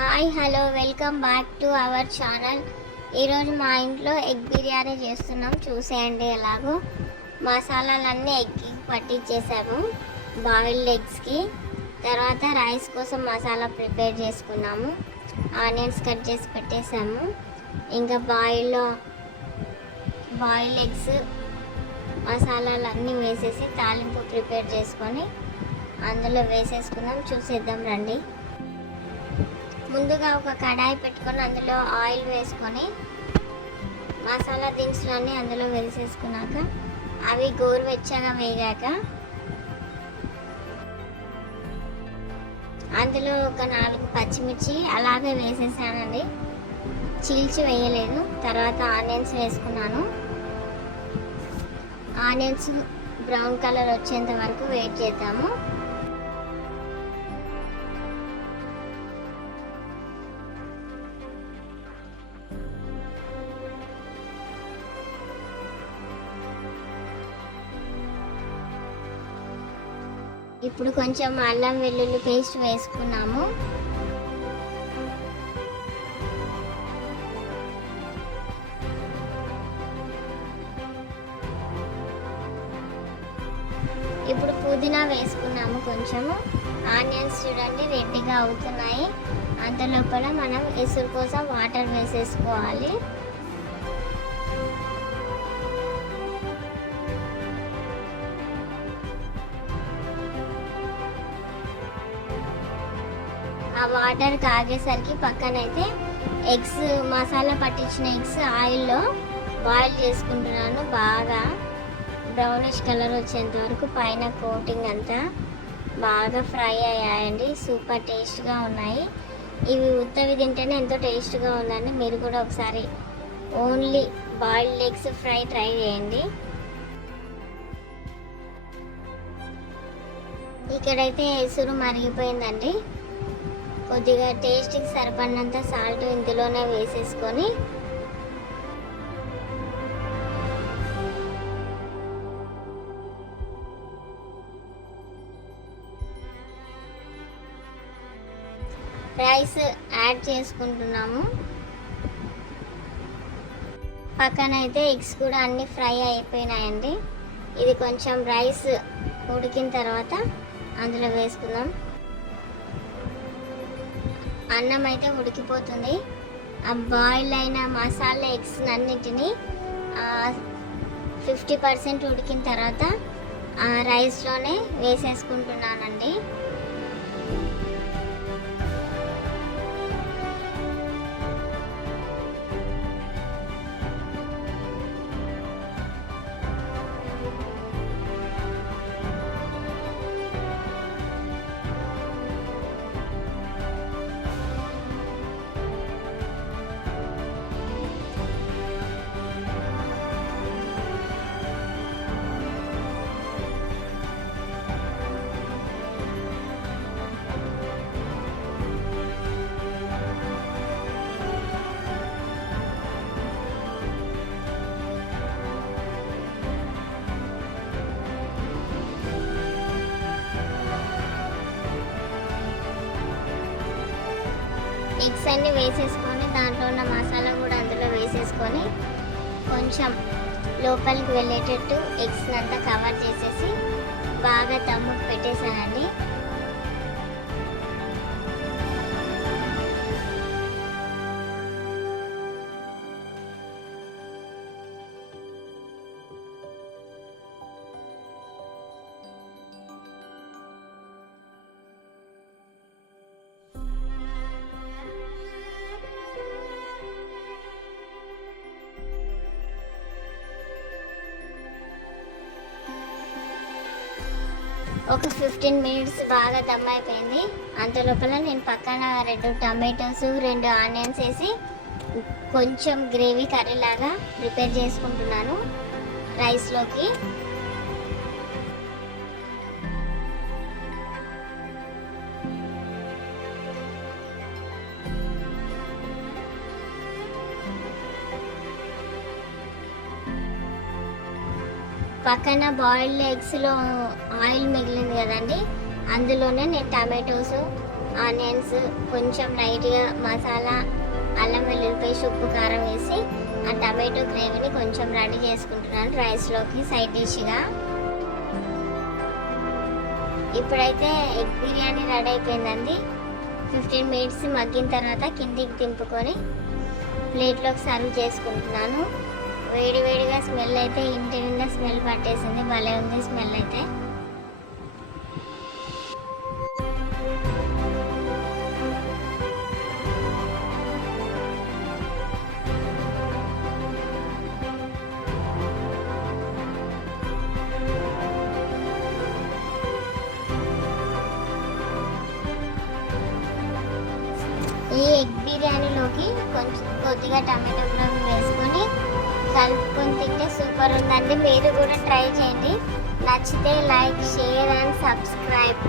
Hi hello welcome back to our channel. ఈరోజు మా ఇంట్లో ఎగ్ బిర్యానీ చేస్తున్నాం. చూసేయండి ఎలాగో. మసాలాలన్నీ ఎగ్కి పట్టించేసాము, బాయిల్డ్ ఎగ్స్కి. తర్వాత రైస్ కోసం మసాలా ప్రిపేర్ చేసుకున్నాము. ఆనియన్స్ కట్ చేసి పెట్టేసాము. ఇంకా బాయిల్డ్ ఎగ్స్ మసాలాలన్నీ వేసేసి తాలింపు ప్రిపేర్ చేసుకొని అందులో వేసేసుకున్నాం. చూసేద్దాం రండి. ముందుగా ఒక కడాయి పెట్టుకొని అందులో ఆయిల్ వేసుకొని మసాలా దినుసులన్నీ అందులో వేసేసుకున్నాక అవి గోరువెచ్చగా వేగాక అందులో ఒక 4 పచ్చిమిర్చి అలాగే వేసేసానండి, చీల్చి వేయలేదు. తర్వాత ఆనియన్స్ వేసుకున్నాను. ఆనియన్స్ బ్రౌన్ కలర్ వచ్చేంత వరకు వెయిట్ చేద్దాము. ఇప్పుడు కొంచెం అల్లం వెల్లుల్లి పేస్ట్ వేసుకున్నాము. ఇప్పుడు పుదీనా వేసుకున్నాము కొంచెము. ఆనియన్స్ చూడండి రెడ్డిగా అవుతున్నాయి. అంత లోపల మనం ఎసురు కోసం వాటర్ వేసేసుకోవాలి. ఆ వాటర్ కాగేసరికి పక్కనైతే ఎగ్స్, మసాలా పట్టించిన ఎగ్స్ ఆయిల్లో బాయిల్ చేసుకుంటున్నాను. బాగా బ్రౌనిష్ కలర్ వచ్చేంత వరకు పైన కోటింగ్ అంతా బాగా ఫ్రై అయ్యాయండి. సూపర్ టేస్ట్గా ఉన్నాయి. ఇవి ఉత్తవి తింటేనే ఎంతో టేస్ట్గా ఉందండి. మీరు కూడా ఒకసారి only boiled eggs fry try చేయండి. ఇక్కడైతే ఎసురు మరిగిపోయిందండి. కొద్దిగా టేస్ట్కి సరిపడినంత సాల్ట్ ఇందులోనే వేసేసుకొని రైస్ యాడ్ చేసుకుంటున్నాము. పక్కన అయితే ఎగ్స్ కూడా అన్నీ ఫ్రై అయిపోయినాయండి. ఇది కొంచెం రైస్ ఉడికిన తర్వాత అందులో వేసుకుందాం. అన్నం అయితే ఉడికిపోతుంది. ఆ బాయిల్ అయిన మసాలా ఎగ్స్ అన్నిటిని 50% ఉడికిన తర్వాత రైస్లోనే వేసేసుకుంటున్నానండి. ఎగ్స్ అన్నీ వేసేసుకొని దాంట్లో ఉన్న మసాలా కూడా అందులో వేసేసుకొని కొంచెం లోపలికి వెళ్ళేటట్టు ఎగ్స్ అంతా కవర్ చేసేసి బాగా దమ్ముకు పెట్టేశానండి. ఒక 15 మినిట్స్ బాగా దమ్ అయిపోయింది. అంత లోపల నేను పక్కన 2 టమాటోస్, 2 ఆనియన్స్ వేసి కొంచెం గ్రేవీ కర్రీ లాగా ప్రిపేర్ చేసుకుంటున్నాను రైస్లోకి. పక్కన బాయిల్డ్ ఎగ్స్లో ఆయిల్ మిగిలింది కదండి, అందులోనే నేను టమాటోస్ ఆనియన్స్, కొంచెం లైట్గా మసాలా, అల్లం వెల్లుల్లిపాయ, ఉప్పు, కారం వేసి ఆ టమాటో గ్రేవీని కొంచెం రెడీ చేసుకుంటున్నాను రైస్లోకి సైడ్ డిష్గా. ఇప్పుడైతే ఎగ్ బిర్యానీ రెడీ అయిపోయిందండి. 15 మినిట్స్ మగ్గిన తర్వాత కిందికి దింపుకొని ప్లేట్లోకి సర్వ్ చేసుకుంటున్నాను. వేడి వేడిగా స్మెల్ అయితే ఇంటి నిండా స్మెల్ పట్టేసింది, భలే ఉంది స్మెల్ అయితే. ఈ ఎగ్ బిర్యానీలోకి కొంచెం కొద్దిగా టమాటో గ్రేవీ వేసుకొని కలుపుకొని తింటే సూపర్ ఉందండి. మీరు కూడా ట్రై చేయండి. నచ్చితే లైక్, షేర్ అండ్ సబ్స్క్రైబ్.